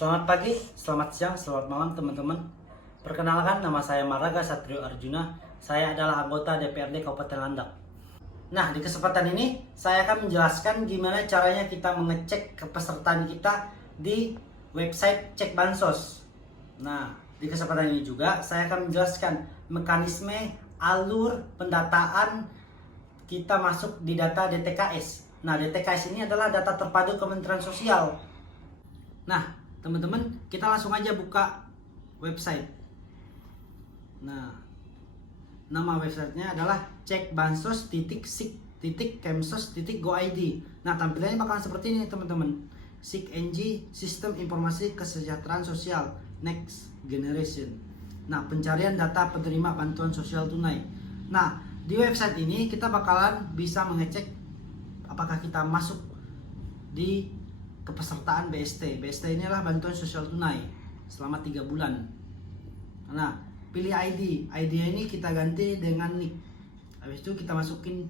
Selamat pagi, selamat siang, selamat malam teman-teman. Perkenalkan, nama saya Maraga Satrio Arjuna. Saya adalah anggota DPRD Kabupaten Landak. Nah, di kesempatan ini saya akan menjelaskan gimana caranya kita mengecek kepesertaan kita di website Cek Bansos. Nah, di kesempatan ini juga saya akan menjelaskan mekanisme alur pendataan kita masuk di data DTKS. Nah, DTKS ini adalah data terpadu Kementerian Sosial. Nah, teman-teman, kita langsung aja buka website. Nah, nama websitenya adalah cekbansos.sik.kemsos.go.id. Nah, tampilannya bakalan seperti ini, teman-teman. SIK-NG, Sistem Informasi Kesejahteraan Sosial Next Generation. Nah, pencarian data penerima bantuan sosial tunai. Nah, di website ini kita bakalan bisa mengecek apakah kita masuk di kepesertaan BST. BST ini adalah bantuan sosial tunai selama 3 bulan. Nah, pilih ID. ID ini kita ganti dengan NIK. Habis itu kita masukin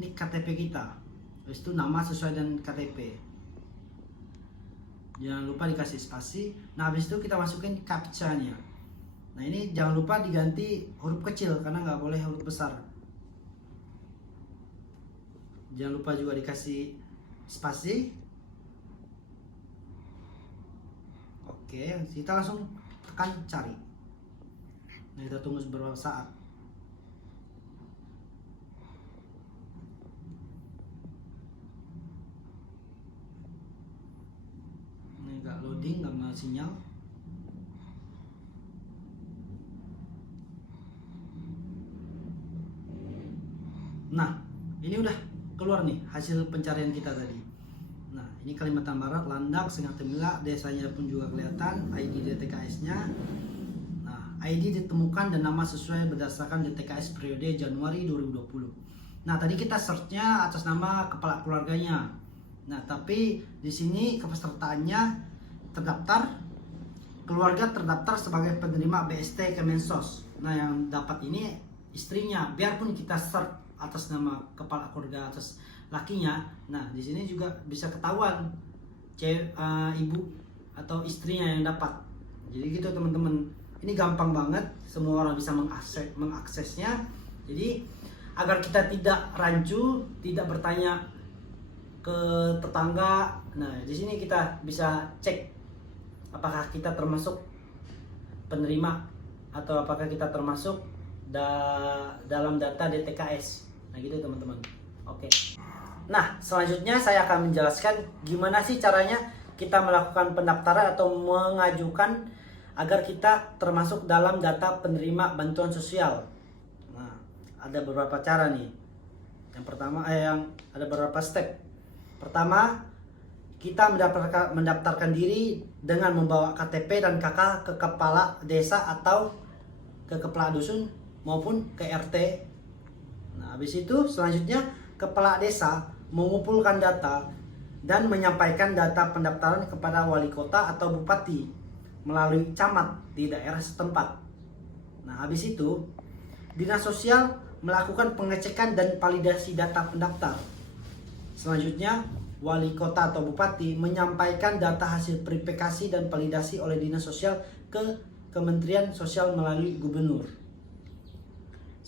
NIK KTP kita. Habis itu nama sesuai dengan KTP. Jangan lupa dikasih spasi. Nah, habis itu kita masukin captcha-nya. Nah, ini jangan lupa diganti huruf kecil karena nggak boleh huruf besar. Jangan lupa juga dikasih spasi. Oke, kita langsung tekan cari. Nah, kita tunggu beberapa saat. Ini nggak loading, nggak mau sinyal. Nah, ini udah keluar nih hasil pencarian kita tadi. Nah, ini Kalimantan Barat, Landak, Sengatemila, desanya pun juga kelihatan, ID DTKS-nya. Nah, ID ditemukan dan nama sesuai berdasarkan DTKS periode Januari 2020. Nah, tadi kita search-nya atas nama kepala keluarganya. Nah, tapi di sini kepesertaannya terdaftar, keluarga terdaftar sebagai penerima BST Kemensos. Nah, yang dapat ini istrinya, biarpun kita search atas nama kepala keluarga atas lakinya. Nah, di sini juga bisa ketahuan ibu atau istrinya yang dapat. Jadi gitu, teman-teman. Ini gampang banget, semua orang bisa mengaksesnya. Jadi agar kita tidak rancu, tidak bertanya ke tetangga. Nah, di sini kita bisa cek apakah kita termasuk penerima atau apakah kita termasuk dalam data DTKS. Nah, gitu, teman-teman. Oke. Nah, selanjutnya saya akan menjelaskan gimana sih caranya kita melakukan pendaftaran atau mengajukan agar kita termasuk dalam data penerima bantuan sosial. Nah, ada beberapa cara nih. Yang pertama, ada beberapa step. Pertama, kita mendaftarkan diri dengan membawa KTP dan KK ke kepala desa atau ke kepala dusun maupun ke RT. Nah, habis itu selanjutnya kepala desa mengumpulkan data dan menyampaikan data pendaftaran kepada wali kota atau bupati melalui camat di daerah setempat. Nah, habis itu dinas sosial melakukan pengecekan dan validasi data pendaftar. Selanjutnya wali kota atau bupati menyampaikan data hasil verifikasi dan validasi oleh dinas sosial ke Kementerian Sosial melalui gubernur.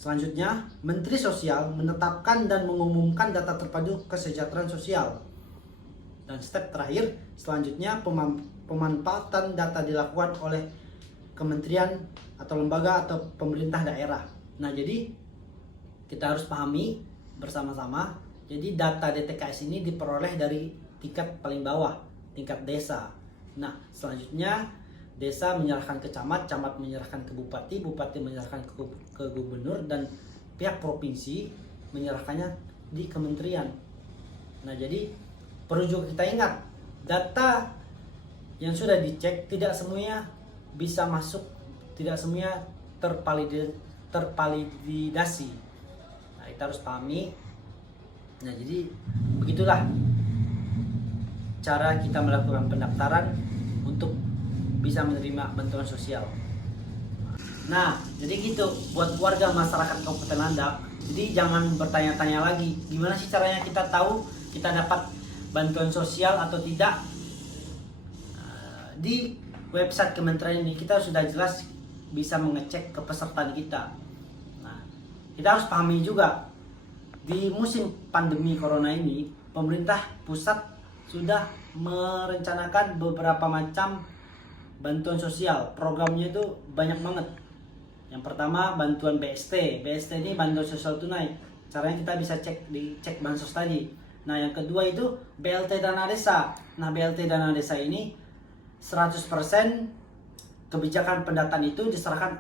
Selanjutnya, Menteri Sosial menetapkan dan mengumumkan data terpadu kesejahteraan sosial. Dan step terakhir, selanjutnya pemanfaatan data dilakukan oleh kementerian atau lembaga atau pemerintah daerah. Nah, jadi kita harus pahami bersama-sama. Jadi data DTKS ini diperoleh dari tingkat paling bawah, tingkat desa. Nah, selanjutnya desa menyerahkan ke camat, camat menyerahkan ke bupati, bupati menyerahkan ke gubernur, dan pihak provinsi menyerahkannya di kementerian. Nah, jadi perlu juga kita ingat, data yang sudah dicek tidak semuanya bisa masuk, tidak semuanya tervalidasi. Nah, kita harus pahami. Nah, jadi begitulah cara kita melakukan pendaftaran untuk bisa menerima bantuan sosial. Nah, jadi gitu buat warga masyarakat Kabupaten Landak. Jadi jangan bertanya-tanya lagi gimana sih caranya kita tahu kita dapat bantuan sosial atau tidak. di website kementerian ini kita sudah jelas bisa mengecek kepesertaan kita. Nah, kita harus pahami juga di musim pandemi corona ini, pemerintah pusat sudah merencanakan beberapa macam bantuan sosial. Programnya itu banyak banget. Yang pertama bantuan BST. BST ini bantuan sosial tunai. Caranya kita bisa cek bansos tadi. Nah, yang kedua itu BLT dana desa. Nah, BLT dana desa ini 100% kebijakan pendataan itu diserahkan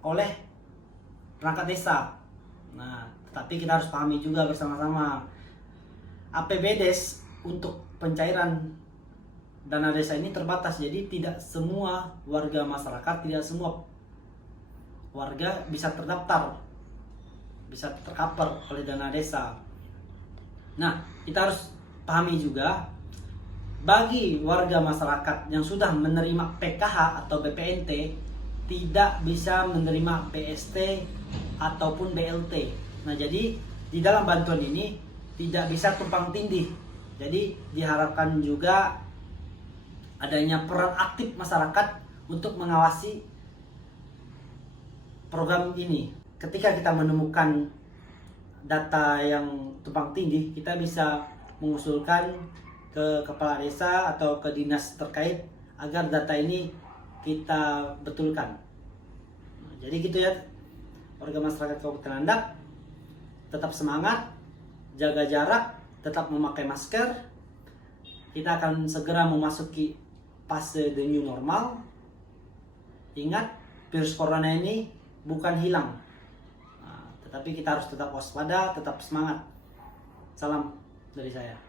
oleh perangkat desa. Nah, tapi kita harus pahami juga bersama-sama, APBDes untuk pencairan dana desa ini terbatas. Jadi tidak semua warga masyarakat, tidak semua warga bisa terdaftar, bisa tercover oleh dana desa. Nah, kita harus pahami juga, bagi warga masyarakat yang sudah menerima PKH atau BPNT tidak bisa menerima BST ataupun BLT. Nah, jadi di dalam bantuan ini tidak bisa tumpang tindih. Jadi diharapkan juga adanya peran aktif masyarakat untuk mengawasi program ini. Ketika kita menemukan data yang tumpang tindih, kita bisa mengusulkan ke kepala desa atau ke dinas terkait agar data ini kita betulkan. Jadi gitu ya, warga masyarakat Kabupaten Landak, tetap semangat, jaga jarak, tetap memakai masker. Kita akan segera memasuki fase the new normal. Ingat, virus corona ini bukan hilang, tetapi kita harus tetap waspada, tetap semangat. Salam dari saya.